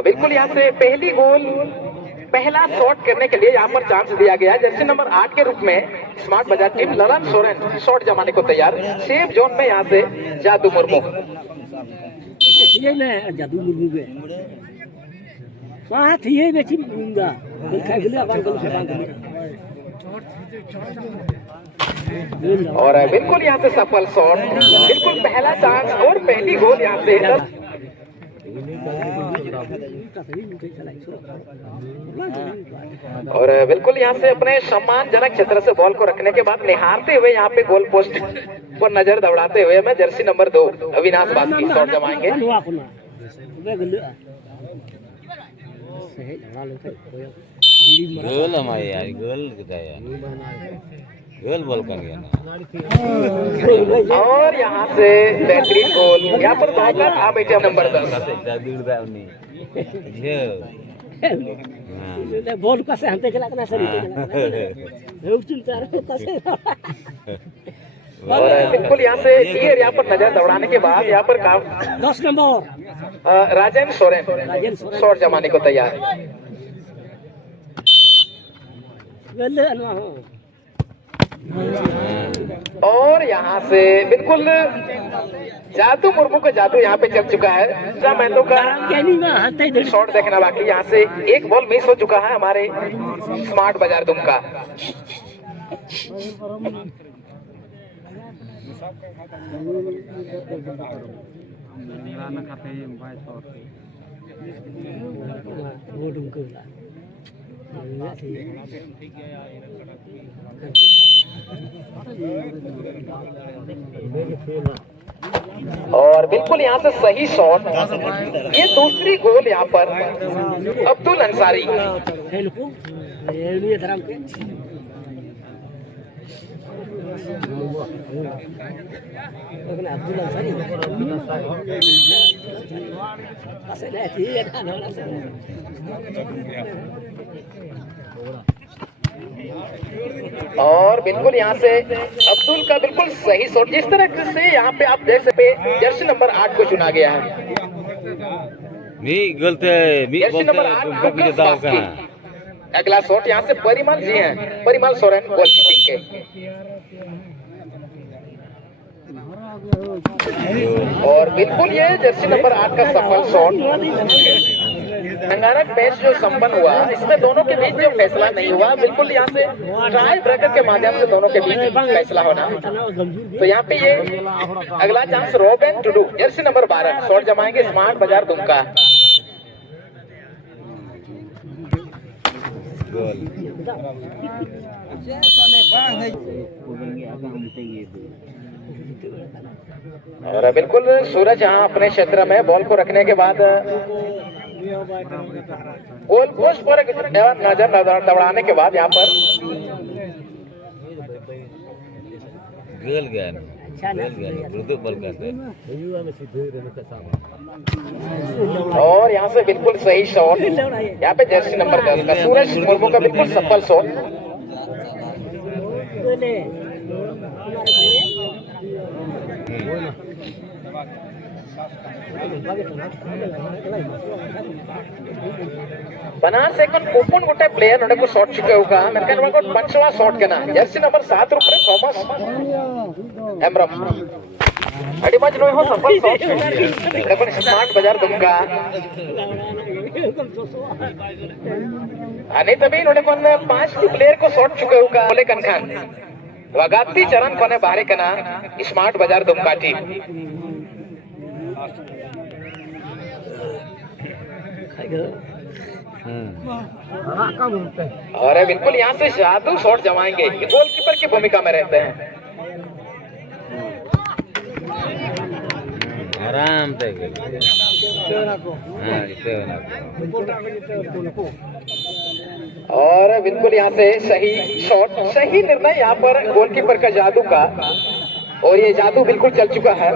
बिल्कुल यहाँ से पहली गोल पहला शॉट करने के लिए यहाँ पर चांस दिया गया है। जर्सी नंबर 8 के रूप में स्मार्ट बाजार टीम ललन सोरेन शॉट जमाने को तैयार। सेफ जोन में यहाँ से जादू मुर्मू। और बिल्कुल यहाँ से सफल शॉट, बिल्कुल पहला चांस और पहली गोल यहाँ से। और बिल्कुल यहाँ से अपने सम्मानजनक क्षेत्र से बॉल को रखने के बाद निहारते हुए यहाँ पे गोल पोस्ट पर नजर दौड़ाते हुए मैं Jersey number 2 Avinash Baski shot जमाएंगे। गोल हमारे यार, गोल कितना यार, गोल बॉल कर गया ना। और यहाँ से बेहतरीन गोल यहाँ पर बाहर आ बैठे नंबर 10 बॉल का से हंते चला करना सर और बिल्कुल यहाँ से क्लियर यहाँ पर नजर दौड़ाने के बाद यहाँ पर 10 नंबर राजेंद्र सोरेन शॉट जमाने को तैयार। और यहाँ से बिल्कुल जादू मुर्मू का जादू यहाँ पे चल चुका है। मैंने का शॉट देखना बाकी। यहाँ से एक बॉल मिस हो चुका है हमारे स्मार्ट बाजार दुमका। और बिल्कुल यहाँ से सही शॉट, ये दूसरी गोल यहाँ पर अब्दुल अंसारी। और बिल्कुल यहाँ से अब्दुल का बिल्कुल सही शॉट, जिस तरह से यहाँ पे आप देख सकते जर्सी नंबर 8 को चुना गया है। जर्सी नंबर 8 अगला शॉट यहाँ से परिमल जी हैं, परिमल सोरेन गोलकीपिंग के। और बिल्कुल ये जर्सी नंबर 8 का सफल शॉट। रंगारंग मैच जो संपन्न हुआ इसमें दोनों के बीच जो फैसला नहीं हुआ, बिल्कुल यहाँ से ट्राई ब्रेकर के माध्यम से दोनों के बीच फैसला होना। तो यहाँ पे ये अगला chance Roben Tudu jersey number 12 shot जमाएंगे स्मार्ट बाजार दुमका। और बिल्कुल सूरज यहाँ अपने क्षेत्र में बॉल को रखने के बाद गोल पोस्ट पर नजर दौड़ाने के बाद यहाँ पर गोल गया ना, और यहाँ से बिल्कुल सही शॉट यहाँ पे जर्सी नंबर 10 का सूरज मुर्मू का बिल्कुल सफल शॉट। बनास एक ओपन गोटे प्लेयर नोडे को शॉट चुके होगा मेरे को 5वां शॉट के ना जर्सी नंबर 7 रुपए थॉमस एमरम अड़ी मज नो हो सफल शॉट देखो स्मार्ट बाजार दुमका आणि तभी नोडे को 5 प्लेयर को शॉट चुके होगा बोले कनखान वगाती चरण कोने बाहर कना स्मार्ट बाजार दुमका टीम। और बिल्कुल यहाँ से जादू शॉट जमाएंगे, गोलकीपर की भूमिका में रहते हैं। आराम से और बिल्कुल यहाँ से सही शॉट, सही निर्णय यहाँ पर गोलकीपर का जादू का। और ये जादू बिल्कुल चल चुका है।